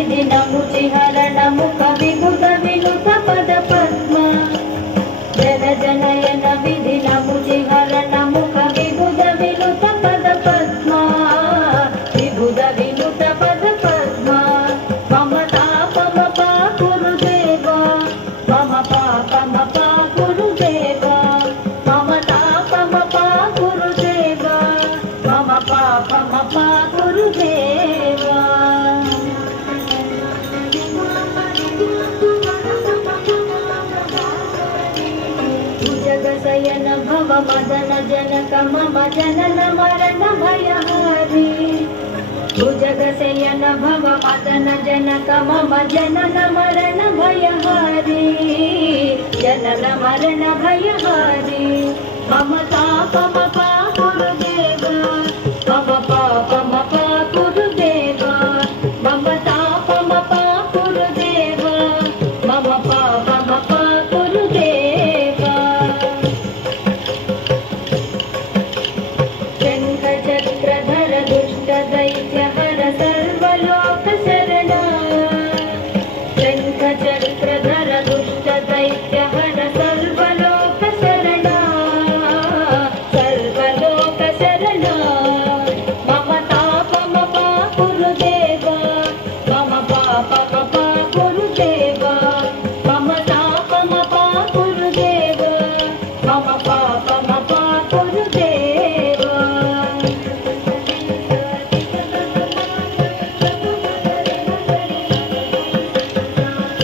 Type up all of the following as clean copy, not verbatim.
विधि नमुचि हरण मुख विभुत विनुत पद पद्म जन जनयन विधि नमुचि हरण मुख विभुत विनुत पद पद्म विभुत विनुत पद पद्म मम तापम पा गुरुदेव मम पापम पा गुरुदेव मम तापम पा गुरुदेव मम पापम पा गुरुदेव जगशयन भव मदन जनक मम जनन मरण भयहारी भुजगशयन भव मदन जनक मम जनन मरण भयहारी जनन मरण भयहारी मम तापम पा गुरुदेव मम पापम पा गुरुदेव मम तापम पा गुरुदेव मम पापम पा गुरुदेव शङ्खचक्रधर दुष्ट दैत्य हर सर्वलोक शरणा शङ्खचक्रधर दुष्ट दैत्य हर सर्वलोक शरणा सर्वलोक शरणा मम तापम पा गुरुदेव मम पापम पा गुरुदेव मम तापम पा गुरुदेव मम पापम पा गुरुदेव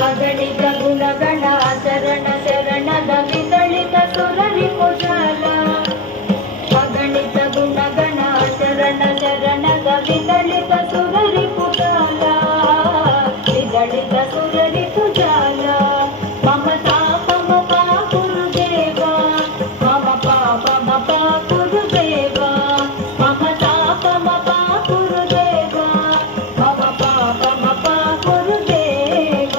अगणित गुणगण शरण शरणद विदलित सुररिपुजाಲ अगणित गुणगण शरण शरणद विदलित सुररिपुजाಲ विदलित सुररिपुजाल मम तापम पा गुरुदेव मम पापम पा गुरुदेव मम तापम पा गुरुदेव मम पापम पा गुरुदेव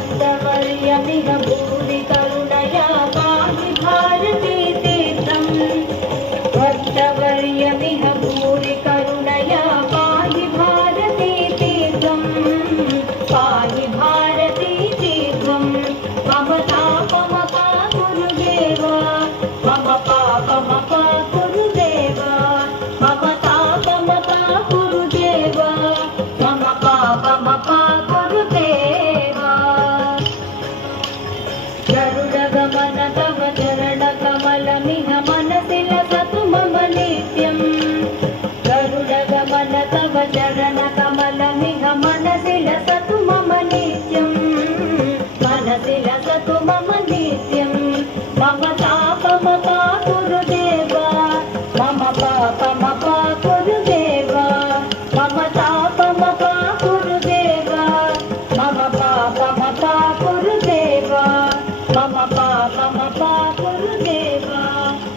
भक्तवर्यमिह भूरि करुणया पाहि भारती तीर्थम् भक्तवर्यमिह भूरि करुणया पाहि भारती तीर्थम् पाहि भारती तीर्थम् मम तापम पा गुरुदेव मम